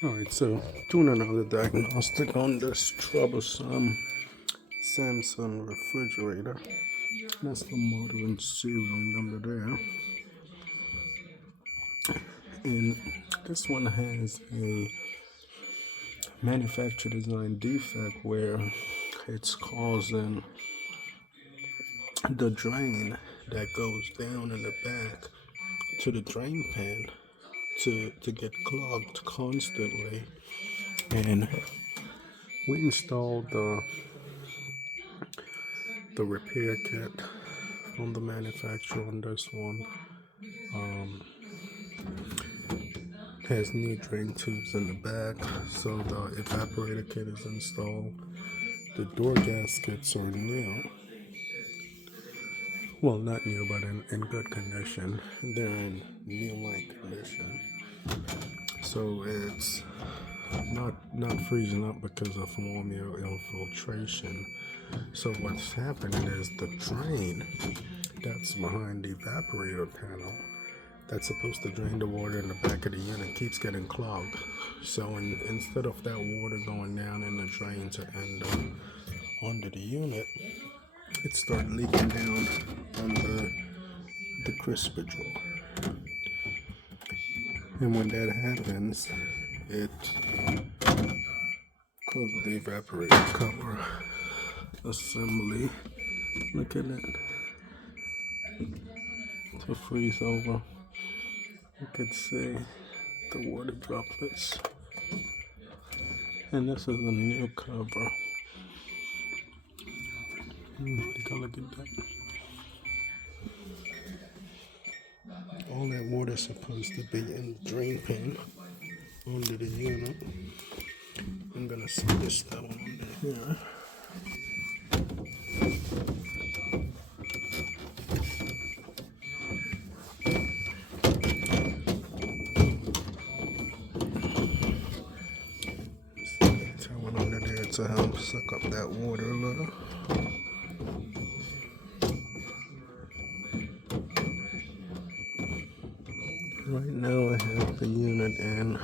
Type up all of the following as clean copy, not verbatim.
Alright, so doing another diagnostic on this troublesome Samsung refrigerator. That's the model and serial number there. And this one has a manufacturer design defect where it's causing the drain that goes down in the back to the drain pan to get clogged constantly. And we installed the repair kit from the manufacturer on this one. Has new drain tubes in the back, so the evaporator kit is installed. The door gaskets are new. Well, not new, but in good condition. They're in new-like condition. So it's not freezing up because of warm air infiltration. So what's happening is the drain that's behind the evaporator panel that's supposed to drain the water in the back of the unit keeps getting clogged. So instead of that water going down in the drain to end up under the unit, it starts leaking down under the crisper drawer. And when that happens, it causes the evaporator cover assembly. Look at that. To freeze over. You could see the water droplets. And this is a new cover. Take a look at that. All that water is supposed to be in the drain pan under the unit. I'm gonna switch that one under here. Turn one under there to help suck up that water a little. Right now I have the unit in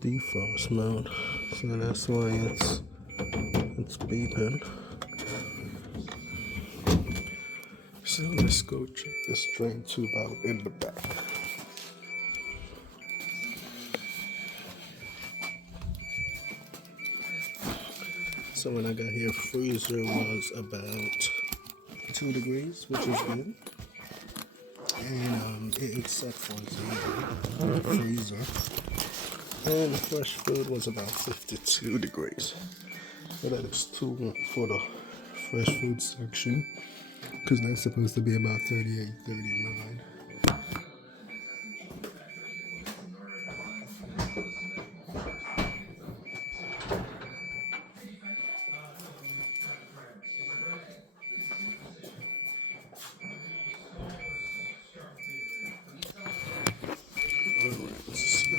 defrost mode, so that's why it's beeping. So let's go check this drain tube out in the back. So when I got here, freezer was about 2 degrees, which is good. And it's set for 0 freezer. And fresh food was about 52 degrees. So that is too for the fresh food section, because that's supposed to be about 38, 39. Alright, so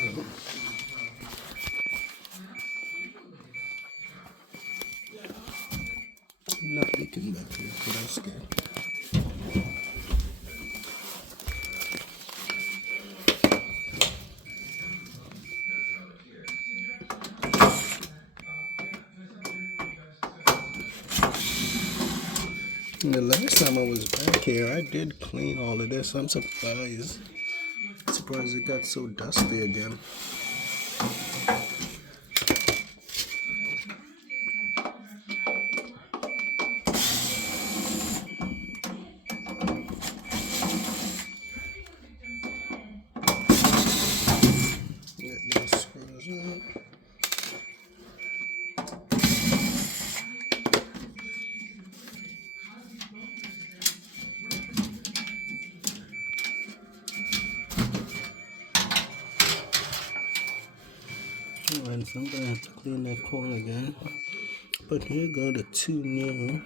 not leaking back here, so that's good. The last time I was back here, I did clean all of this. I'm surprised it got so dusty again. Get these screws out. Alright, so I'm gonna have to clean that corner again. But here go the 2 new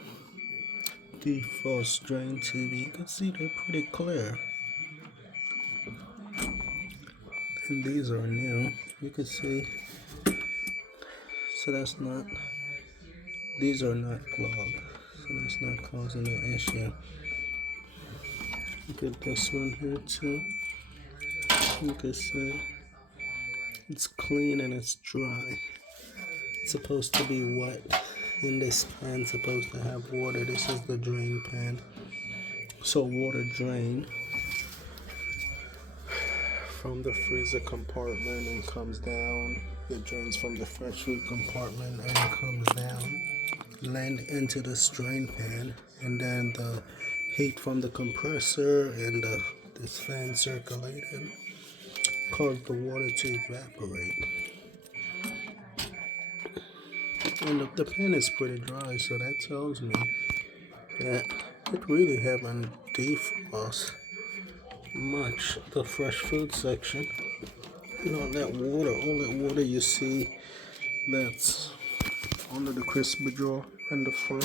defrost drain tubes. You can see they're pretty clear. And these are new. You can see. So these are not clogged. So that's not causing an issue. Look at this one here too. You can see It's clean and it's dry. It's supposed to be wet. In this pan, supposed to have water. This is the drain pan. So water drain from the freezer compartment and comes down. It drains from the fresh food compartment and comes down, land into the strain pan, and then the heat from the compressor and this fan circulating cause the water to evaporate. And the pan is pretty dry, so that tells me that it really haven't defrosted much. The fresh food section, all that water you see that's under the crisper drawer in the front,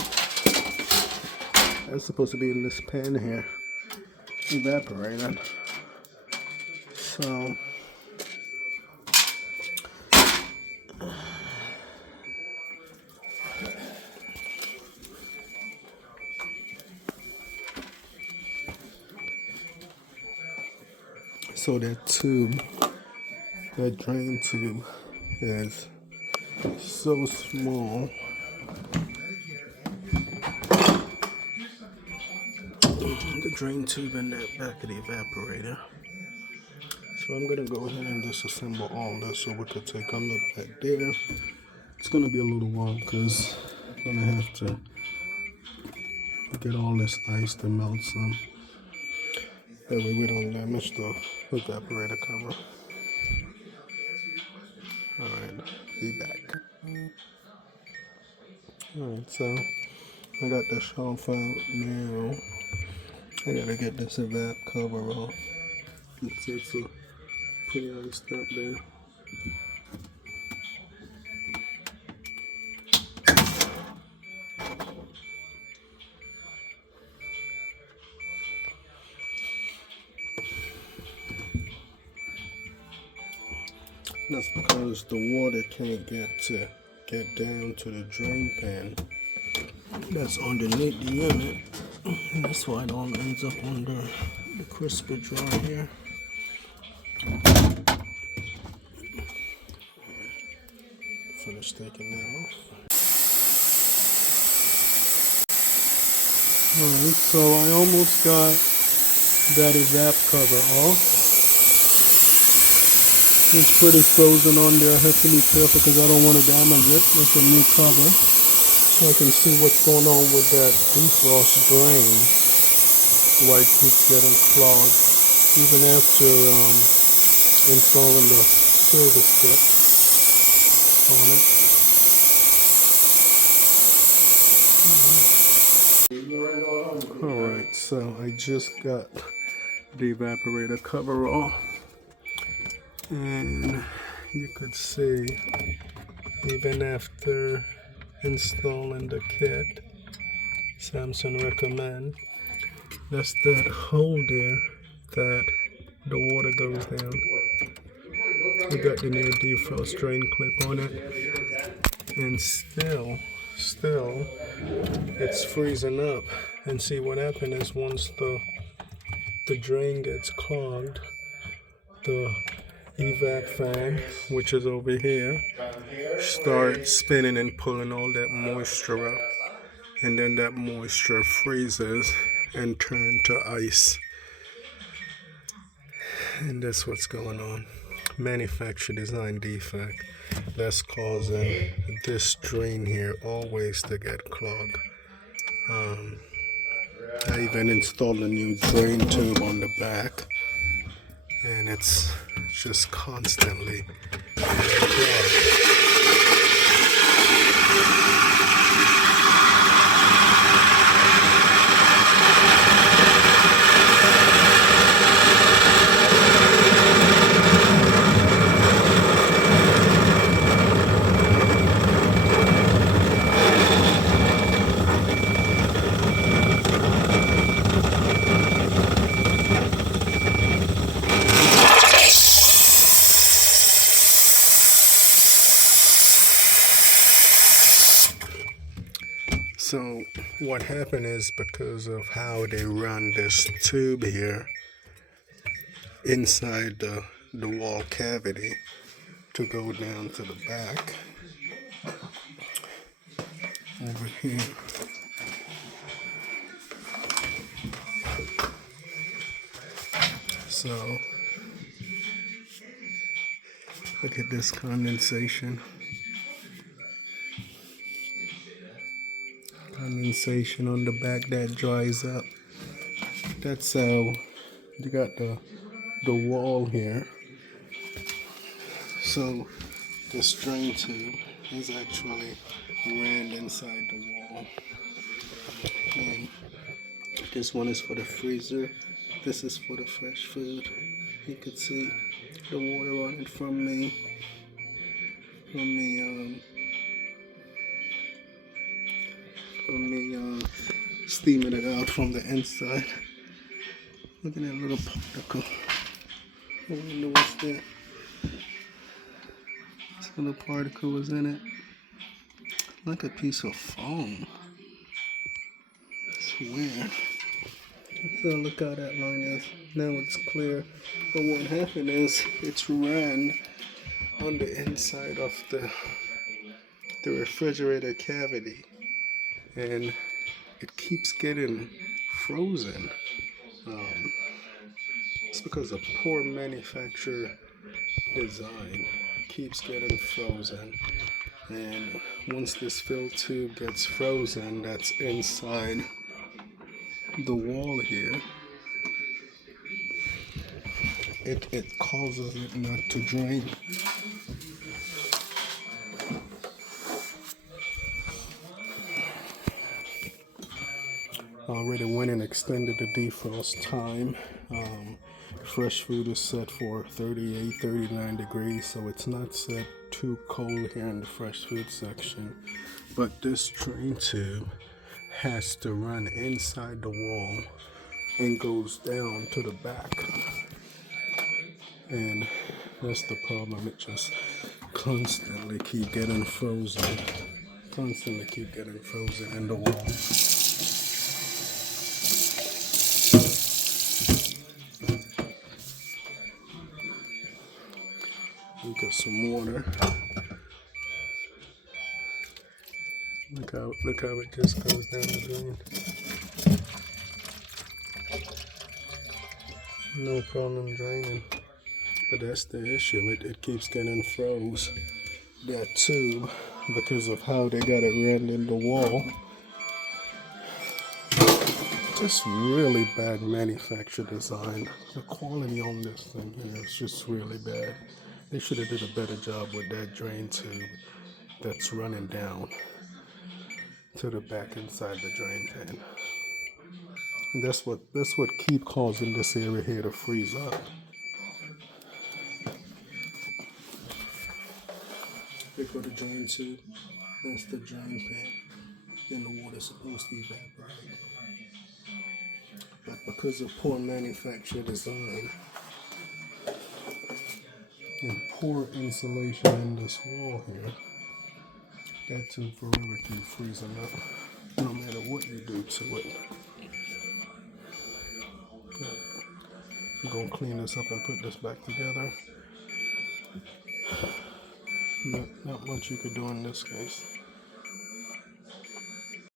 that's supposed to be in this pan here, evaporating. So that tube, that drain tube, is so small. The drain tube in that back of the evaporator. So I'm gonna go ahead and disassemble all this so we could take a look back there. It's gonna be a little while because I'm gonna have to get all this ice to melt some. That way we don't damage the evaporator cover. Alright, be back. Alright, so I got the shelf out now. I gotta get this evap cover off. It's a pretty iced up there. That's because the water can't get down to the drain pan that's underneath the unit. And that's why it all ends up under the crisper drawer here. Finish taking that off. Alright, so I almost got that evap cover off. It's pretty frozen on there. I have to be careful because I don't want to damage it. It's a new cover. So I can see what's going on with that defrost drain. Why it keeps getting clogged. Even after installing the service kit on it. Alright, so I just got the evaporator cover off. And you could see, even after installing the kit, Samsung recommend, that's that hole there that the water goes down. We got the new defrost drain clip on it, and still it's freezing up. And see what happened is once the drain gets clogged, the evac fan, which is over here, starts spinning and pulling all that moisture up, and then that moisture freezes and turns to ice. And that's what's going on. Manufacturer design defect that's causing this drain here always to get clogged. I even installed a new drain tube on the back, and it's just constantly clogged. So what happened is, because of how they run this tube here inside the wall cavity, to go down to the back over here. So look at this condensation. Condensation on the back that dries up. That's how you got the wall here. So this drain tube is actually ran inside the wall. And this one is for the freezer. This is for the fresh food. You can see the water on it from me steaming it out from the inside. Look at that little particle. I wonder what's that. This little particle was in it. Like a piece of foam. It's weird. So look how that line is. Now it's clear. But what happened is it's ran on the inside of the refrigerator cavity. And it keeps getting frozen. It's because of poor manufacturer design. It keeps getting frozen. And once this fill tube gets frozen, that's inside the wall here, it causes it not to drain. I already went and extended the defrost time. Fresh food is set for 38, 39 degrees, so it's not set too cold here in the fresh food section. But this drain tube has to run inside the wall and goes down to the back. And that's the problem. It just constantly keep getting frozen. Constantly keep getting frozen in the wall. Look at some water. Look how it just goes down the drain. No problem draining. But that's the issue. It keeps getting froze. That tube, because of how they got it ran in the wall. Just really bad manufacturer design. The quality on this thing here is just really bad. They should have did a better job with that drain tube that's running down to the back inside the drain pan. And that's what keep causing this area here to freeze up. Here go the drain tube. That's the drain pan. Then the water's supposed to evaporate. But because of poor manufacturer design and poor insulation in this wall here, that tube forever keeps freezing up, no matter what you do to it. I'm gonna clean this up and put this back together. Not much you could do in this case.